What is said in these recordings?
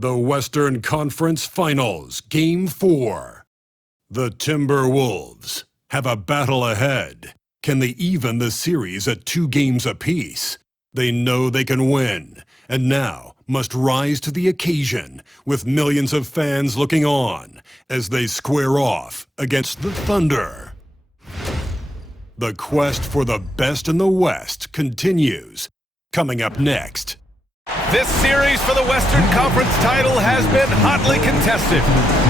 The Western Conference Finals, Game 4. The Timberwolves have a battle ahead. Can they even the series at 2 games apiece? They know they can win, and now must rise to the occasion with millions of fans looking on as they square off against the Thunder. The quest for the best in the West continues. Coming up next. This series for the Western Conference title has been hotly contested.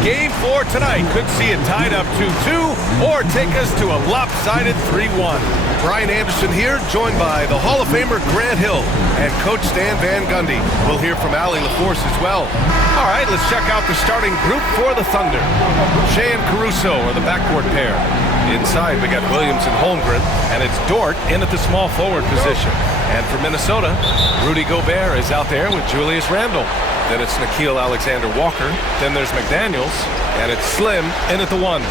Game 4 tonight could see it tied up 2-2 or take us to a lopsided 3-1. Brian Anderson here, joined by the Hall of Famer Grant Hill and Coach Stan Van Gundy. We'll hear from Allie LaForce as well. All right, let's check out the starting group for the Thunder. Shea and Caruso are the backcourt pair. Inside, we got Williams and Holmgren, and it's Dort in at the small forward position. And for Minnesota, Rudy Gobert is out there with Julius Randle. Then it's Nickeil Alexander-Walker. Then there's McDaniels, and it's Slim in at the 1.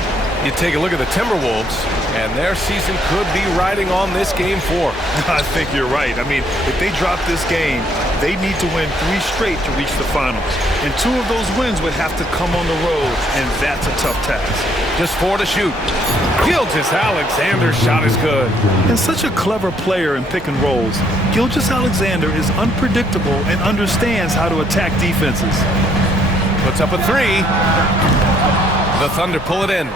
You take a look at the Timberwolves, and their season could be riding on this Game 4. I think you're right. I mean, if they drop this game, they need to win 3 straight to reach the finals. And 2 of those wins would have to come on the road, and that's a tough task. Just 4 to shoot. Gilgeous-Alexander's shot is good. And such a clever player in pick and rolls, Gilgeous-Alexander is unpredictable and understands how to attack defenses. Puts up a 3. The Thunder pull it in.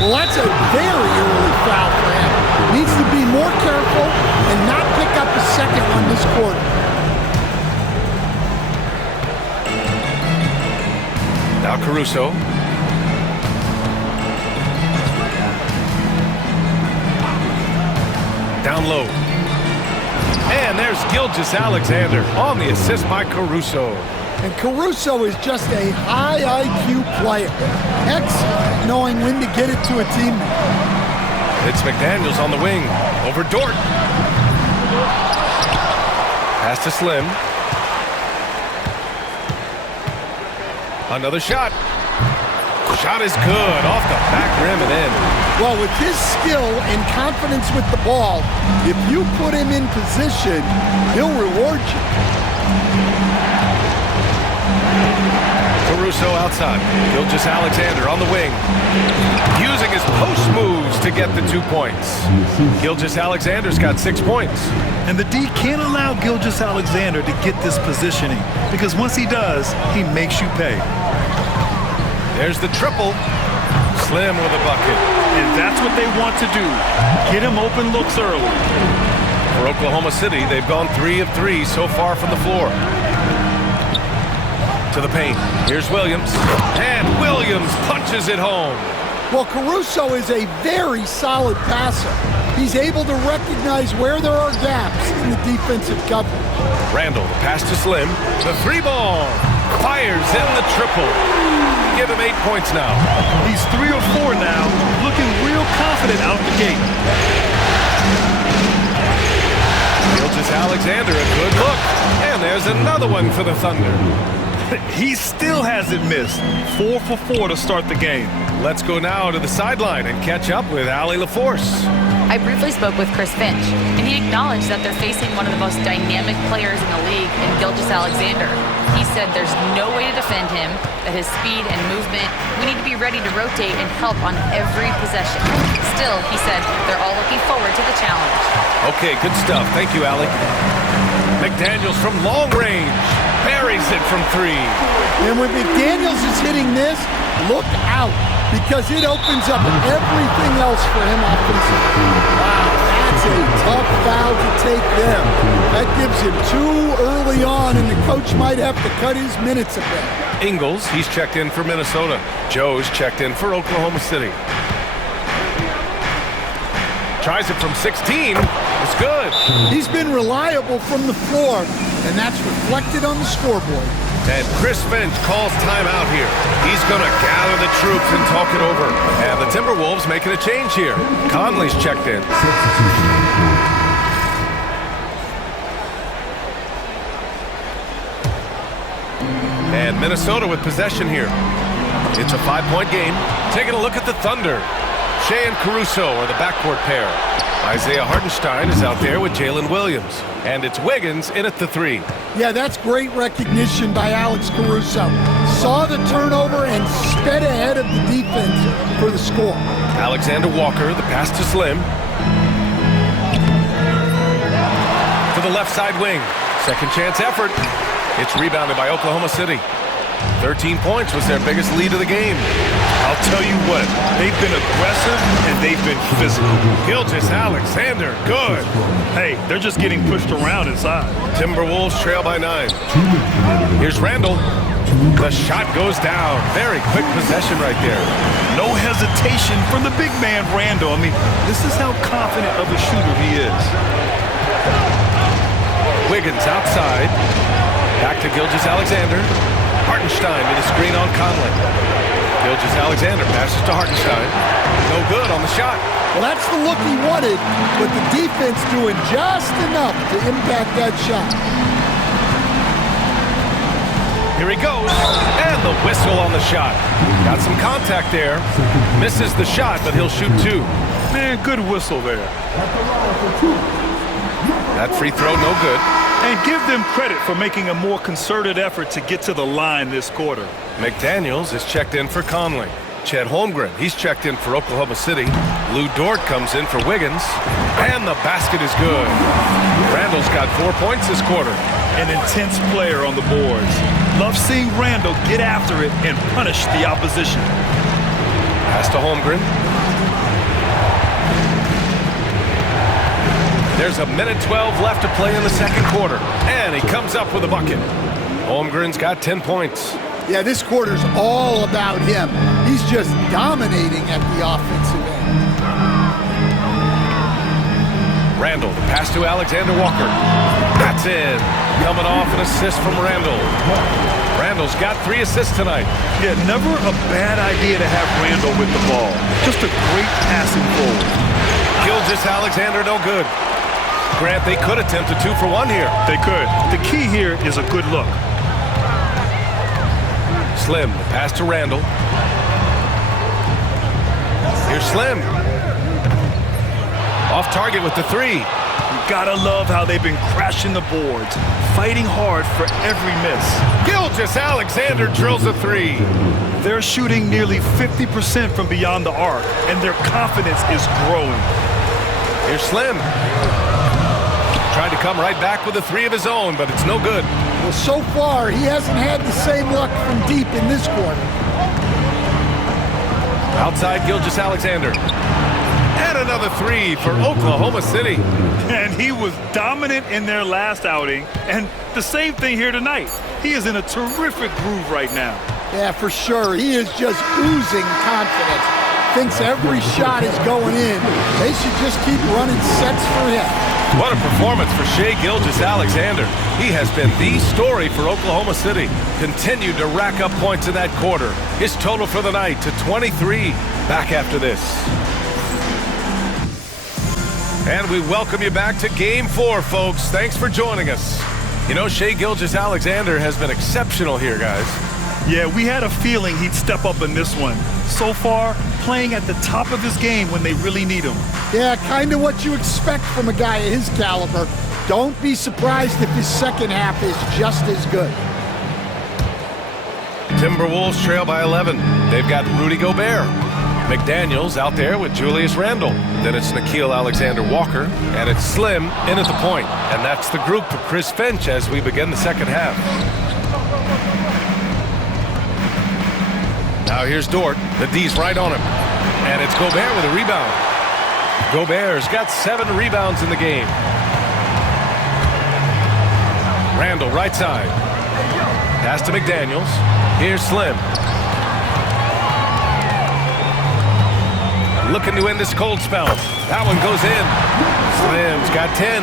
Well, that's a very early foul for him. Needs to be more careful and not pick up a second one this quarter. Now Caruso. Down low. And there's Gilgeous-Alexander on the assist by Caruso. And Caruso is just a high IQ player. Excellent knowing when to get it to a teammate. It's McDaniels on the wing. Over Dort. Pass to Slim. Another shot. Shot is good. Off the back rim and in. Well, with his skill and confidence with the ball, if you put him in position, he'll reward you. Caruso outside. Gilgeous-Alexander on the wing. Using his post moves to get the 2 points. Gilgeous-Alexander's got 6 points. And the D can't allow Gilgeous-Alexander to get this positioning, because once he does, he makes you pay. There's the triple. Slim with a bucket. And that's what they want to do. Get him open looks early. For Oklahoma City, they've gone 3 of 3 so far from the floor. To the paint. Here's Williams. And Williams punches it home. Well, Caruso is a very solid passer. He's able to recognize where there are gaps in the defensive coverage. Randle, the pass to Slim. The 3-ball. Fires in the triple. Give him 8 points now. He's 3 or 4 now, looking real confident out the gate. Gilgeous-Alexander, a good look. And there's another one for the Thunder. He still hasn't missed. 4 for 4 to start the game. Let's go now to the sideline and catch up with Allie LaForce. I briefly spoke with Chris Finch, and he acknowledged that they're facing one of the most dynamic players in the league in Gilgeous-Alexander. He said there's no way to defend him, that his speed and movement, we need to be ready to rotate and help on every possession. Still, he said they're all looking forward to the challenge. Okay, good stuff. Thank you, Allie. McDaniels from long range. Buries it from 3. And when McDaniels is hitting this, look out, because it opens up everything else for him offensively. Wow, that's a tough foul to take there. That gives him 2 early on, and the coach might have to cut his minutes a bit. Ingles, he's checked in for Minnesota. Joe's checked in for Oklahoma City. Tries it from 16. It's good. He's been reliable from the floor, and that's reflected on the scoreboard. And Chris Finch calls timeout here. He's going to gather the troops and talk it over. And the Timberwolves making a change here. Conley's checked in. And Minnesota with possession here. It's a 5-point game. Taking a look at the Thunder. Shea and Caruso are the backcourt pair. Isaiah Hartenstein is out there with Jalen Williams. And it's Wiggins in at the 3. Yeah, that's great recognition by Alex Caruso. Saw the turnover and sped ahead of the defense for the score. Alexander Walker, the pass to Slim. To the left side wing. Second chance effort. It's rebounded by Oklahoma City. 13 points was their biggest lead of the game. I'll tell you what, they've been aggressive and they've been physical. Gilgeous-Alexander, good. Hey, they're just getting pushed around inside. Timberwolves trail by 9. Here's Randall. The shot goes down. Very quick possession right there. No hesitation from the big man, Randall. I mean, this is how confident of a shooter he is. Wiggins outside. Back to Gilgeous-Alexander. Hartenstein with a screen on Conley. Gilgeous-Alexander passes to Hartenstein. No good on the shot. Well, that's the look he wanted, but the defense doing just enough to impact that shot. Here he goes, and the whistle on the shot. Got some contact there. Misses the shot, but he'll shoot 2. Man, good whistle there. That free throw, no good. And give them credit for making a more concerted effort to get to the line this quarter. McDaniels is checked in for Conley. Chet Holmgren, he's checked in for Oklahoma City. Lou Dort comes in for Wiggins. And the basket is good. Randall's got 4 points this quarter. An intense player on the boards. Love seeing Randall get after it and punish the opposition. Pass to Holmgren. There's a minute 12 left to play in the second quarter. And he comes up with a bucket. Holmgren's got 10 points. Yeah, this quarter's all about him. He's just dominating at the offensive end. Randall, the pass to Alexander Walker. That's in. Coming off an assist from Randall. Randall's got 3 assists tonight. Yeah, never a bad idea to have Randall with the ball. Just a great passing forward. Gilgeous-Alexander, no good. Grant, they could attempt a 2 for 1 here. They could. The key here is a good look. Slim, the pass to Randall. Here's Slim. Off target with the 3. You gotta love how they've been crashing the boards, fighting hard for every miss. Gilgeous-Alexander drills a 3. They're shooting nearly 50% from beyond the arc, and their confidence is growing. Here's Slim. Tried to come right back with a 3 of his own, but it's no good. Well, so far, he hasn't had the same luck from deep in this quarter. Outside Gilgeous-Alexander. And another 3 for Oklahoma City. And he was dominant in their last outing, and the same thing here tonight. He is in a terrific groove right now. Yeah, for sure. He is just oozing confidence. Thinks every shot is going in. They should just keep running sets for him. What a performance for Shai Gilgeous-Alexander. He has been the story for Oklahoma City. Continued to rack up points in that quarter. His total for the night to 23. Back after this. And we welcome you back to Game 4, folks. Thanks for joining us. You know, Shai Gilgeous-Alexander has been exceptional here, guys. Yeah, we had a feeling he'd step up in this one. So far, playing at the top of his game when they really need him. Yeah, kind of what you expect from a guy of his caliber. Don't be surprised if his second half is just as good. Timberwolves trail by 11. They've got Rudy Gobert. McDaniels out there with Julius Randle. Then it's Nickeil Alexander-Walker, and it's Slim in at the point. And that's the group for Chris Finch as we begin the second half. Now here's Dort. The D's right on him. And it's Gobert with a rebound. Gobert's got 7 rebounds in the game. Randle right side. Pass to McDaniels. Here's Slim. Looking to end this cold spell. That one goes in. Slim's got 10.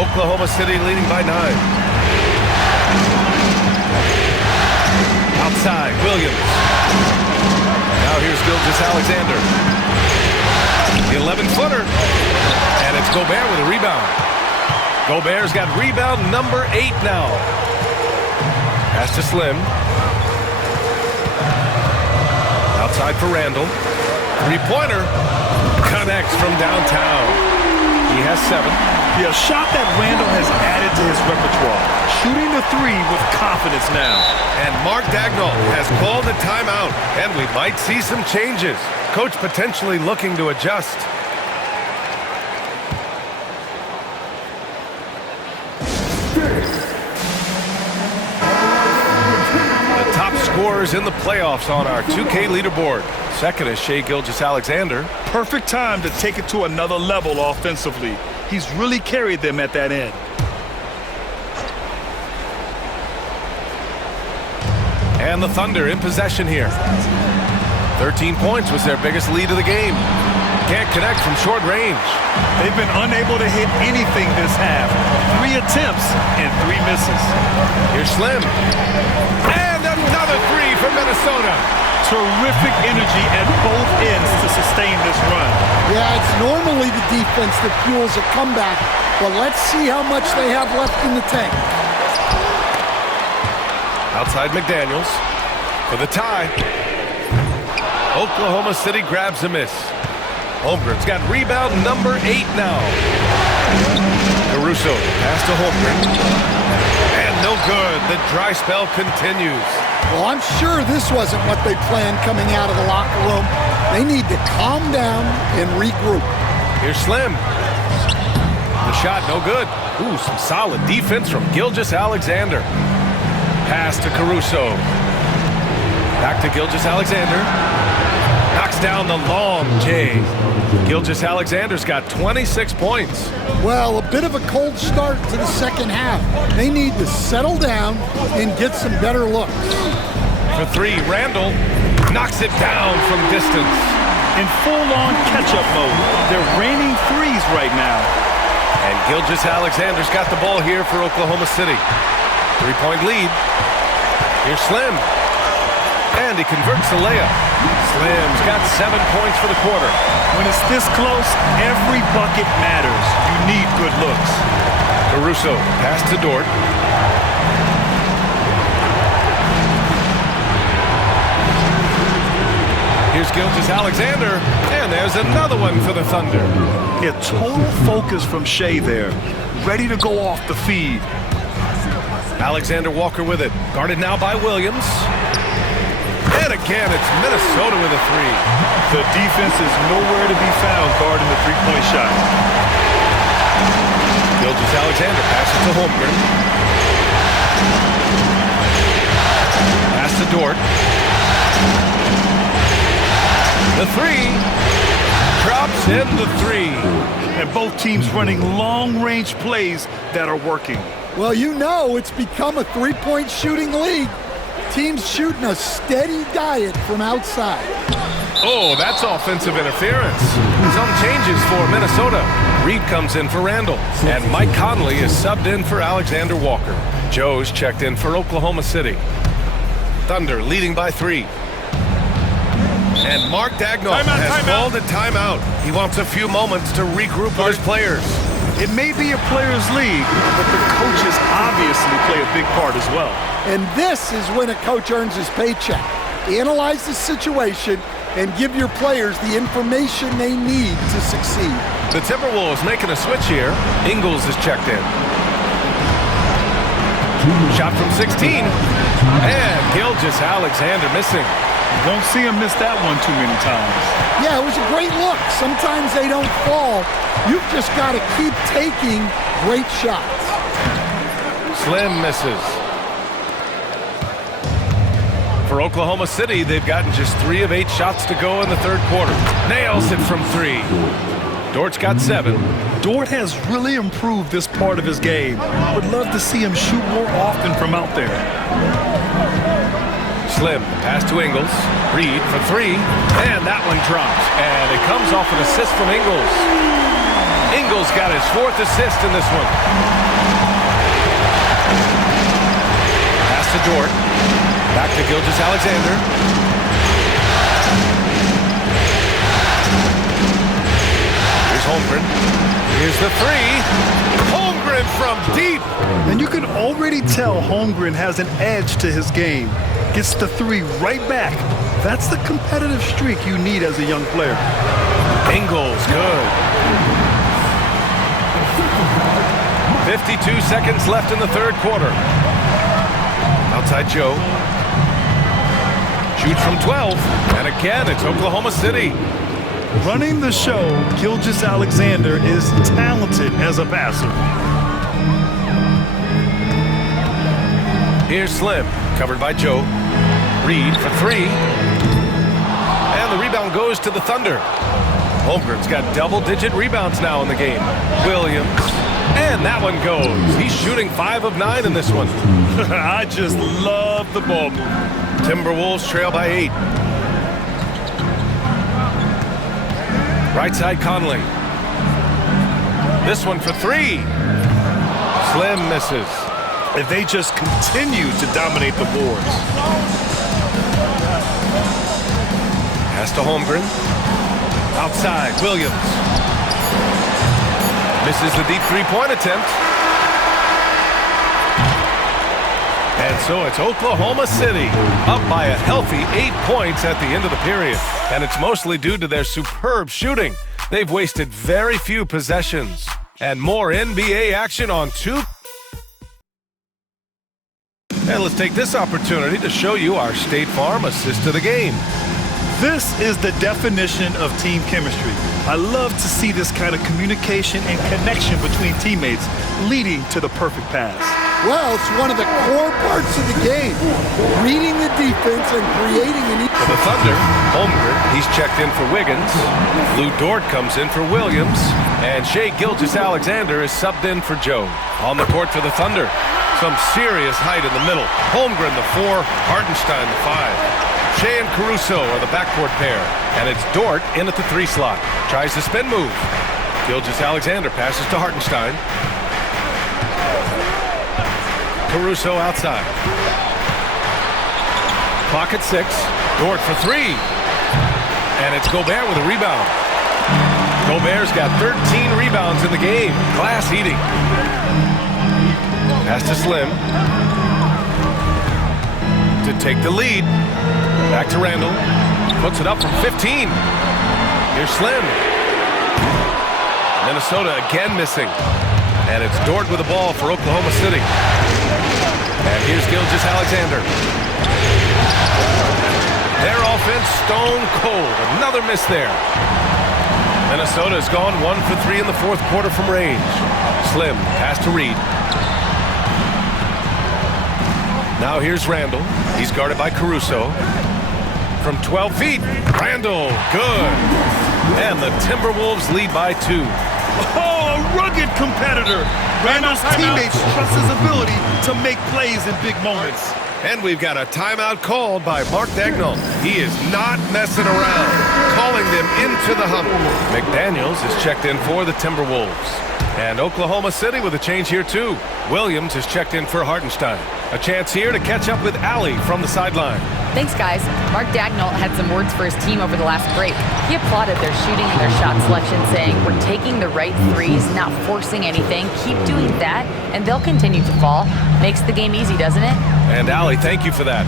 Oklahoma City leading by 9. Outside, Williams. Now here's Gilgeous-Alexander. The 11-footer. And it's Gobert with a rebound. Gobert's got rebound number 8 now. Pass to Slim. Outside for Randle. Three-pointer. Connects from downtown. He has 7. Yeah, a shot that Randall has added to his repertoire. Shooting the 3 with confidence now. And Mark Daigneault has called a timeout, and we might see some changes. Coach potentially looking to adjust. The top scorers in the playoffs on our 2K leaderboard. Second is Shai Gilgeous-Alexander. Perfect time to take it to another level offensively. He's really carried them at that end. And the Thunder in possession here. 13 points was their biggest lead of the game. Can't connect from short range. They've been unable to hit anything this half. 3 attempts and 3 misses. Here's Slim. And another 3 for Minnesota. Terrific energy at both ends to sustain this run. Yeah, it's normally the defense that fuels a comeback, but let's see how much they have left in the tank. Outside McDaniels for the tie. Oklahoma City grabs a miss. Holmgren's got rebound number 8 now. Caruso pass to Holmgren. And no good. The dry spell continues. Well, I'm sure this wasn't what they planned coming out of the locker room. They need to calm down and regroup. Here's Slim. The shot no good. Ooh, some solid defense from Gilgeous-Alexander. Pass to Caruso. Back to Gilgeous-Alexander. Knocks down the long J. Gilgeous-Alexander's got 26 points. Well, a bit of a cold start to the second half. They need to settle down and get some better looks. For 3, Randall knocks it down from distance. In full-on catch-up mode. They're raining threes right now. And Gilgeous-Alexander's got the ball here for Oklahoma City. 3-point lead. Here's Slim. And he converts the layup. Slim's got 7 points for the quarter. When it's this close, every bucket matters. You need good looks. Caruso, pass to Dort. Here's Gilgeous-Alexander, and there's another one for the Thunder. Yeah, total focus from Shai there. Ready to go off the feed. Alexander Walker with it. Guarded now by Williams. And again, it's Minnesota with a 3. The defense is nowhere to be found guarding the three-point shot. Gilgeous-Alexander passes to Holmgren. Pass to Dort. The 3. Drops in the 3. And both teams running long-range plays that are working. Well, you know it's become a three-point shooting league. Teams shooting a steady diet from outside. Oh, that's offensive interference. Some changes for Minnesota. Reed comes in for Randall. And Mike Conley is subbed in for Alexander Walker. Joe's checked in for Oklahoma City. Thunder leading by 3. And Mark Daigneault has called a timeout. He wants a few moments to regroup with his players. It may be a players' league, but the coaches obviously play a big part as well. And this is when a coach earns his paycheck. Analyze the situation and give your players the information they need to succeed. The Timberwolves making a switch here. Ingles is checked in. Shot from 16. And Gilgeous-Alexander missing. You won't see him miss that one too many times. Yeah, it was a great look. Sometimes they don't fall. You've just got to keep taking great shots. Slim misses. For Oklahoma City, they've gotten just 3 of 8 shots to go in the third quarter. Nails it from 3. Dort's got 7. Dort has really improved this part of his game. Would love to see him shoot more often from out there. Slim, pass to Ingles. Reed for 3. And that one drops. And it comes off an assist from Ingles. Ingles got his 4th assist in this one. Pass to Dort. Back to Gilgeous-Alexander. Here's Holmgren. Here's the 3. Holmgren Holmgren from deep. And you can already tell Holmgren has an edge to his game. Gets the three right back. That's the competitive streak you need as a young player. Ingles, good. 52 seconds left in the third quarter. Outside Joe. Shoots from 12. And again, it's Oklahoma City. Running the show, Gilgeous-Alexander is talented as a passer. Here's Slim, covered by Joe. Reed for three. And the rebound goes to the Thunder. Holmgren's got double-digit rebounds now in the game. Williams. And that one goes. He's shooting 5 of 9 in this one. I just love the ball move. Timberwolves trail by 8. Right side Conley. This one for 3. Slim misses. And they just continue to dominate the boards. Pass to Holmgren. Outside, Williams. Misses the deep three-point attempt. And so it's Oklahoma City up by a healthy 8 points at the end of the period. And it's mostly due to their superb shooting. They've wasted very few possessions. And more NBA action on 2. And let's take this opportunity to show you our State Farm assist of the game. This is the definition of team chemistry. I love to see this kind of communication and connection between teammates leading to the perfect pass. Well, it's one of the core parts of the game. Reading the defense and creating an... For the Thunder, Holmgren, he's checked in for Wiggins. Lou Dort comes in for Williams. And Shai Gilgeous-Alexander is subbed in for Joe. On the court for the Thunder, some serious height in the middle. Holmgren, the 4, Hartenstein, the 5. Shai and Caruso are the backcourt pair. And it's Dort in at the 3 slot. Tries the spin move. Gilgeous-Alexander passes to Hartenstein. Caruso outside. Clock at 6. Dort for 3. And it's Gobert with a rebound. Gobert's got 13 rebounds in the game. Glass eating. Pass to Slim. To take the lead. Back to Randall. Puts it up from 15. Here's Slim. Minnesota again missing. And it's Dort with the ball for Oklahoma City. And here's Gilgeous-Alexander. Their offense stone cold. Another miss there. Minnesota has gone 1 for 3 in the fourth quarter from range. Slim, pass to Reed. Now here's Randall. He's guarded by Caruso. From 12 feet, Randall, good. And the Timberwolves lead by 2. Oh, a rugged competitor. Randall's teammates trust his ability to make plays in big moments. And we've got a timeout called by Mark Daigneault. He is not messing around, calling them into the huddle. McDaniels is checked in for the Timberwolves. And Oklahoma City with a change here too. Williams is checked in for Hartenstein. A chance here to catch up with Allie from the sideline. Thanks, guys. Mark Daigneault had some words for his team over the last break. He applauded their shooting and their shot selection, saying, "We're taking the right threes, not forcing anything. Keep doing that, and they'll continue to fall." Makes the game easy, doesn't it? And Allie, thank you for that.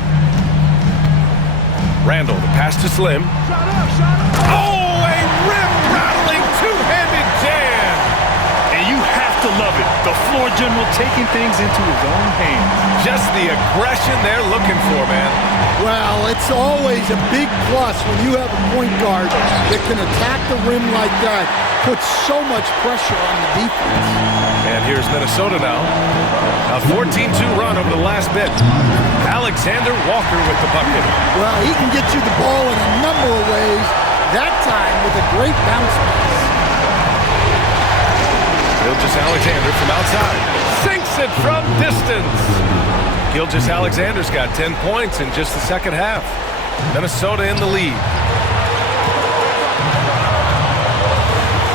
Randall, the pass to Slim. Oh, a rim-rattling two-handed jam! And you have to love it. The floor general taking things into his own hands. Just the aggression they're looking for, man. Well, it's always a big plus when you have a point guard that can attack the rim like that. Puts so much pressure on the defense. And here's Minnesota now. A 14-2 run over the last bit. Alexander Walker with the bucket. Well, he can get you the ball in a number of ways. That time with a great bounce pass. Gilgeous-Alexander from outside. Sinks it from distance. Gilgeous-Alexander's got 10 points in just the second half. Minnesota in the lead.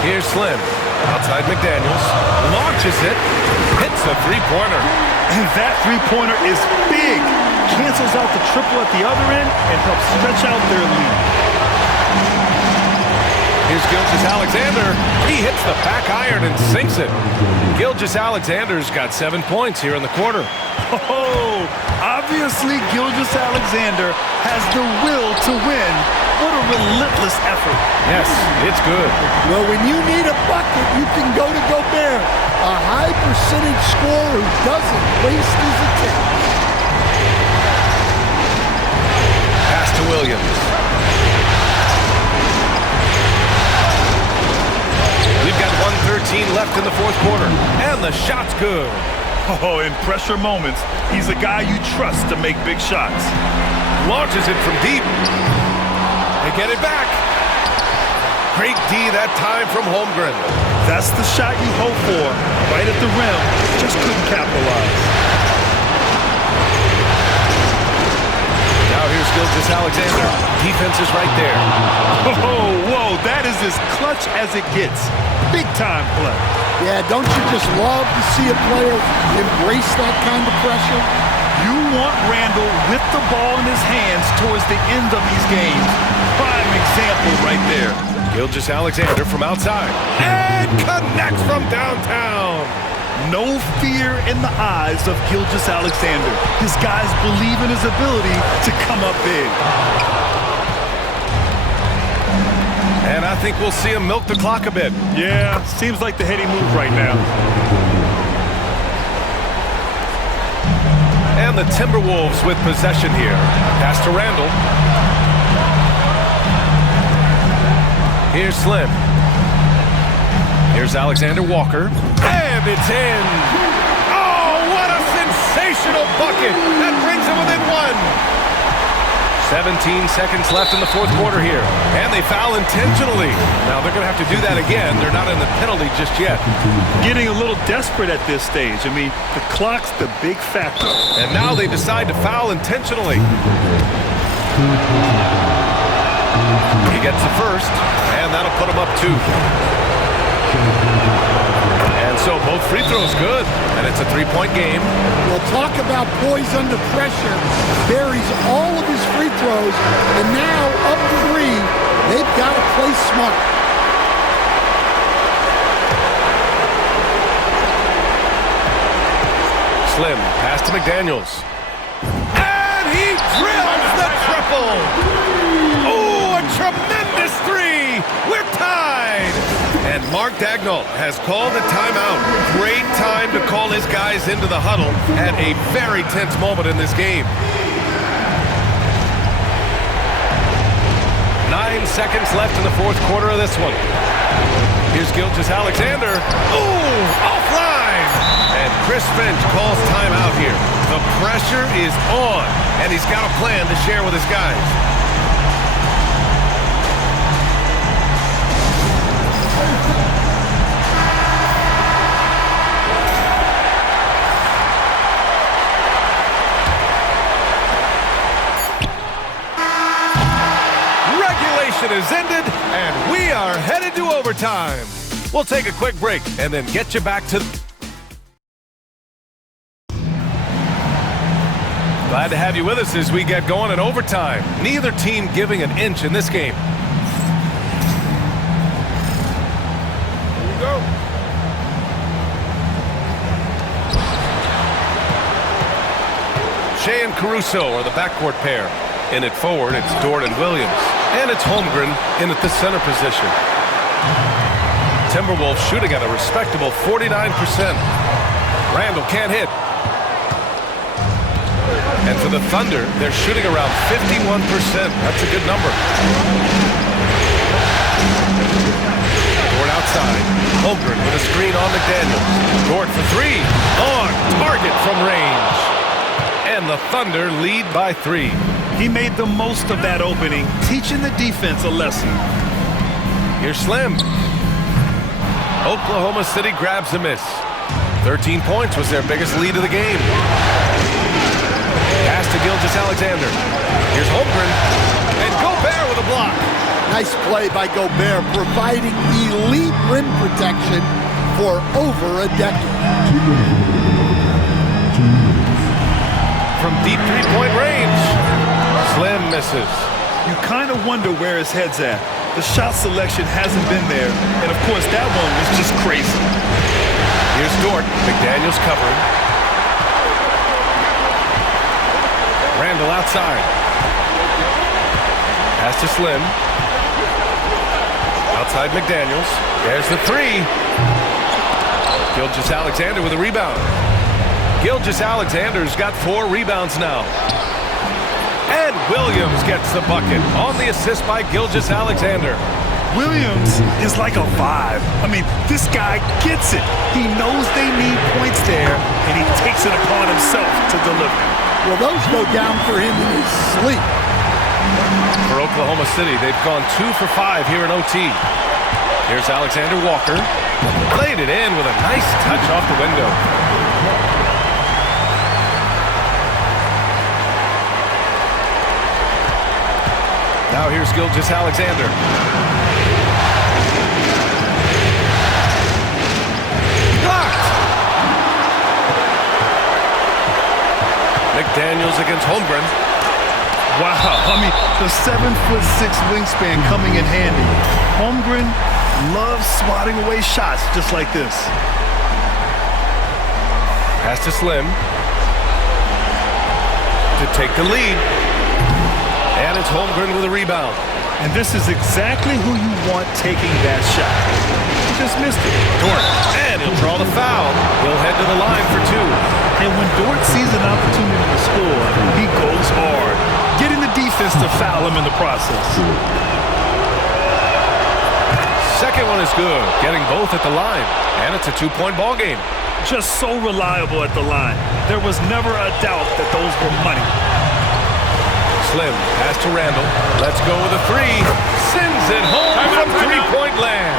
Here's Slim. Outside McDaniels. Launches it. Hits a three-pointer. And that three-pointer is big. Cancels out the triple at the other end and helps stretch out their lead. Here's Gilgeous-Alexander. He hits the back iron and sinks it. Gilgeous-Alexander's got 7 points here in the quarter. Oh, obviously Gilgeous-Alexander has the will to win. What a relentless effort. Yes, it's good. Well, when you need a bucket, you can go to Gobert, a high percentage scorer who doesn't waste his attempts. Pass to Williams. We've got 1:13 left in the fourth quarter, and the shot's good. Oh, in pressure moments, he's a guy you trust to make big shots. Launches it from deep. They get it back. Great D that time from Holmgren. That's the shot you hope for, right at the rim. Just couldn't capitalize. Now here's Gilgeous-Alexander. Defense is right there. Oh, whoa, that is as clutch as it gets. Big time play. Yeah, don't you just love to see a player embrace that kind of pressure? You want Randall with the ball in his hands towards the end of these games. Prime example right there. Gilgeous-Alexander from outside. And connects from downtown. No fear in the eyes of Gilgeous-Alexander. His guys believe in his ability to come up big. And I think we'll see him milk the clock a bit. Yeah, seems like the heady move right now. And the Timberwolves with possession here. Pass to Randall. Here's Slim. Here's Alexander Walker. And it's in. Oh, what a sensational bucket. That brings him within one. 17 seconds left in the fourth quarter here. And they foul intentionally. Now they're going to have to do that again. They're not in the penalty just yet. Getting a little desperate at this stage. I mean, the clock's the big factor. And now they decide to foul intentionally. He gets the first, and that'll put him up 2. And so both free throws good, and it's a 3-point game. Well, talk about poise under pressure. Buries all of his free throws, and now up to 3. They've got to play smart. Slim, pass to McDaniels. And he drills the triple! Oh, a tremendous 3! We're tied! And Mark Daigneault has called a timeout. Great time to call his guys into the huddle at a very tense moment in this game. 9 seconds left in the fourth quarter of this one. Here's Gilgeous-Alexander. Ooh, offline! And Chris Finch calls timeout here. The pressure is on, and he's got a plan to share with his guys. Is ended, and we are headed to overtime. We'll take a quick break and then get you back to... Glad to have you with us as we get going in overtime. Neither team giving an inch in this game. Here we go. Shea and Caruso are the backcourt pair. In it forward, it's Dort and Williams. And it's Holmgren in at the center position. Timberwolves shooting at a respectable 49%. Randall can't hit. And for the Thunder, they're shooting around 51%. That's a good number. Dort outside. Holmgren with a screen on McDaniels. Dort for 3. On target from range. And the Thunder lead by 3. He made the most of that opening, teaching the defense a lesson. Here's Slim. Oklahoma City grabs a miss. 13 points was their biggest lead of the game. Pass to Gilgeous-Alexander. Here's Holmgren. And Gobert with a block. Nice play by Gobert, providing elite rim protection for over a decade. From deep three-point range. Slim misses. You kind of wonder where his head's at. The shot selection hasn't been there. And, of course, that one was just crazy. Here's Dort. McDaniels covering. Randall outside. Pass to Slim. Outside McDaniels. There's the three. Gilgeous-Alexander with a rebound. Gilgeous-Alexander's got 4 rebounds now. And Williams gets the bucket on the assist by Gilgeous-Alexander. Williams is like a vibe. I mean, this guy gets it. He knows they need points there, and he takes it upon himself to deliver. Well, those go down for him in his sleep. For Oklahoma City, they've gone 2 for 5 here in OT. Here's Alexander Walker. Played it in with a nice touch off the window. Now here's Gilgeous-Alexander. Blocked! McDaniels against Holmgren. Wow, I mean, the 7'6" wingspan coming in handy. Holmgren loves swatting away shots just like this. Pass to Slim. To take the lead. And it's Holmgren with a rebound. And this is exactly who you want taking that shot. He just missed it. Dort. And he'll draw the foul. He'll head to the line for 2. And when Dort sees an opportunity to score, he goes hard, getting the defense to foul him in the process. Second one is good, getting both at the line. And it's a 2-point ball game. Just so reliable at the line. There was never a doubt that those were money. Slim, pass to Randall. Let's go with a 3. Sends it home from 3-point land.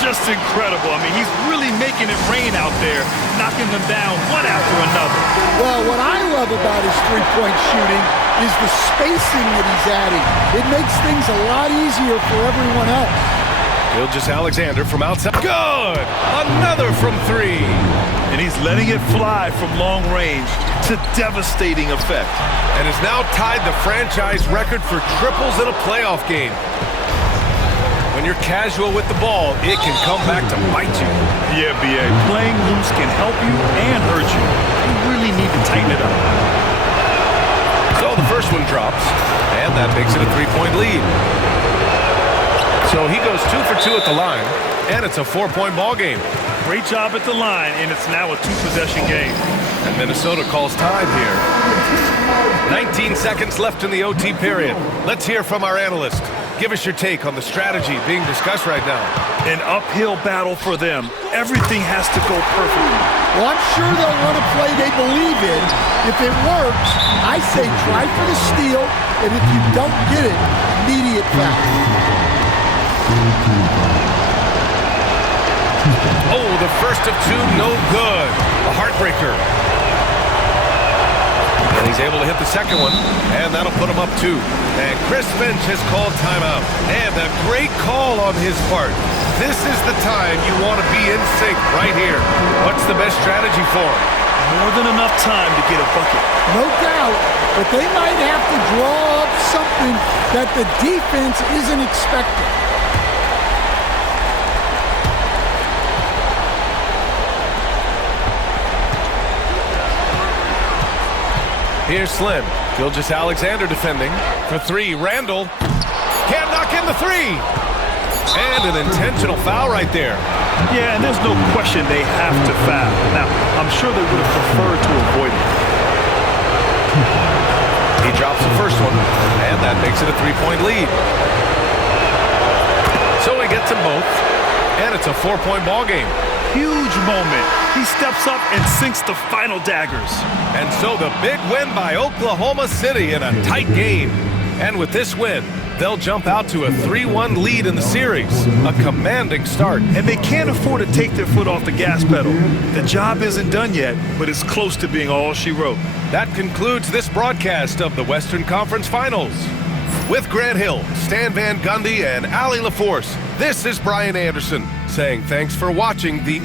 Just incredible. I mean, he's really making it rain out there, knocking them down one after another. Well, what I love about his three-point shooting is the spacing that he's adding. It makes things a lot easier for everyone else. Gilgeous-Alexander from outside. Good! Another from 3. And he's letting it fly from long range to devastating effect. And has now tied the franchise record for triples in a playoff game. When you're casual with the ball, it can come back to bite you. Yeah, B.A. Playing loose can help you and hurt you. You really need to tighten it up. So the first one drops, and that makes it a 3-point lead. So he goes 2 for 2 at the line, and it's a 4-point ball game. Great job at the line, and it's now a 2-possession game. And Minnesota calls time here. 19 seconds left in the OT period. Let's hear from our analyst. Give us your take on the strategy being discussed right now. An uphill battle for them. Everything has to go perfectly. Well, I'm sure they'll run a play they believe in. If it works, I say try for the steal, and if you don't get it, immediate foul. Oh, the first of 2, no good. A heartbreaker. And he's able to hit the second one, and that'll put him up 2. And Chris Finch has called timeout. And a great call on his part. This is the time you want to be in sync right here. What's the best strategy for him? More than enough time to get a bucket. No doubt, but they might have to draw up something that the defense isn't expecting. Here's Slim. Gilgeous-Alexander defending. For 3, Randall. Can't knock in the 3. And an intentional foul right there. Yeah, and there's no question they have to foul. Now, I'm sure they would have preferred to avoid it. He drops the first one, and that makes it a 3-point lead. So he gets them both, and it's a 4-point ball game. Huge moment. He steps up and sinks the final daggers. And so the big win by Oklahoma City in a tight game. And with this win, they'll jump out to a 3-1 lead in the series. A commanding start. And they can't afford to take their foot off the gas pedal. The job isn't done yet, but it's close to being all she wrote. That concludes this broadcast of the Western Conference Finals. With Grant Hill, Stan Van Gundy, and Allie LaForce, this is Brian Anderson saying thanks for watching the